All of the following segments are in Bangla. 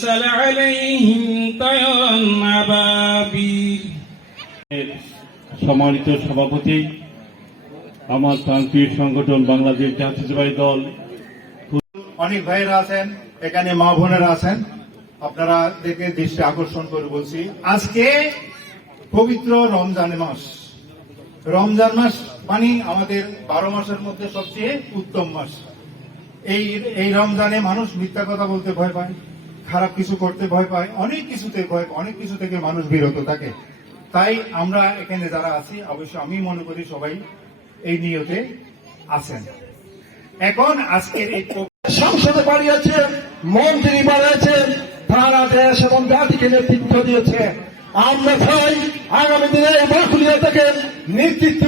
أرسل عليهم طيرا أبابيل সম্মানিত সভাপতি আমার প্রান্তীয় সংগঠন বাংলাদেশ জাতীয়তাবাদী দল অনেক ভাইয়েরা আছেন এখানে মা বোনেরা আছেন আপনারা দেখে দৃষ্টি আকর্ষণ করে বলছি আজকে পবিত্র রমজান মাস রমজান মাস মানে আমাদের বারো মাসের মধ্যে সবচেয়ে উত্তম মাস এই এই রমজানে মানুষ মিথ্যা কথা বলতে ভয় পায় খারাপ কিছু করতে ভয় পায়, অনেক কিছুতে ভয় অনেক কিছু থেকে মানুষ বিরত থাকে। তাই আমরা এখানে যারা আছি, অবশ্য আমি মনে করি সবাই এই নিয়তে আছেন। এখন আজকের এই সংসদে বাড়িয়েছে মন্ত্রী বাড়িয়েছে তারা দেশ এবং জাতিকে নেতৃত্ব দিয়েছে। আমরা চাই আগামী দিনে বাকুলিয়া থেকে নেতৃত্ব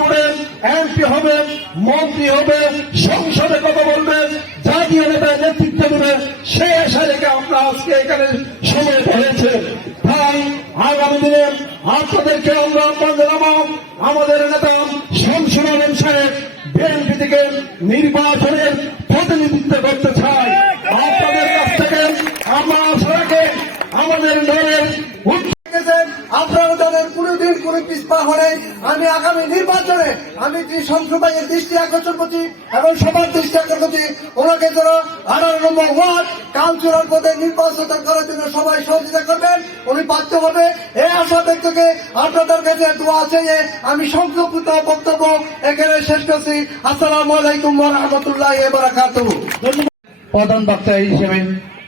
এমপি হবেন মন্ত্রী হবে, সংসদে কথা বলবেন জাতীয় নেতায় নেতৃত্ব দেবে, সে আশা রেখে আমরা আজকে এখানে সময় হয়েছে তাই আগামী দিনে আপনাদেরকে আমরা আহ্বান জানাব, আমাদের নেতা শামসুল আলম সাহেব, বিএনপি থেকে নির্বাচনের প্রতিনিধিত্ব করতে চাই আপনাদের কাছ থেকে আমরা আশা রাখি আমাদের দলের গেছেন আপনারা দলের পিসপা হলে আমি আগামী নির্বাচনে আমি সংসভাইয়ের দৃষ্টি আকর্ষণ করছি এবং সবার দৃষ্টি আকর্ষণ করছি? ওনাকে যারা আঠারো নম্বর ওয়ার্ড, কাউন্সিলর পদে নির্বাচন করার জন্য সবাই সহযোগিতা করবেন। উনি বাধ্য হবে। এই আশা ব্যক্ত করে আপনাদের কাছে দোয়া আছে যে আমি সংক্ষিপ্ত বক্তব্য এখানে শেষ করছি। আসসালাম আলাইকুম রহমতুল্লাহ বারাকাতুহ প্রধান বক্তা হিসেবে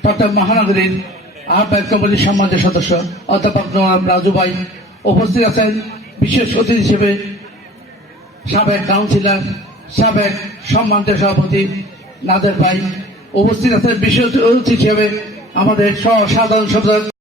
চট্টগ্রাম মহানগরীর আহ্বায়ক কমিটির সম্মানিত সদস্য, অধ্যাপক রাজু ভাই উপস্থিত আছেন বিশেষ অতিথি হিসেবে সাবেক কাউন্সিলর, সাবেক সম্মানিত সভাপতি নাদের ভাই। উপস্থিত আছেন বিশেষ অতিথি হিসেবে আমাদের সহ সাধারণ সম্পাদক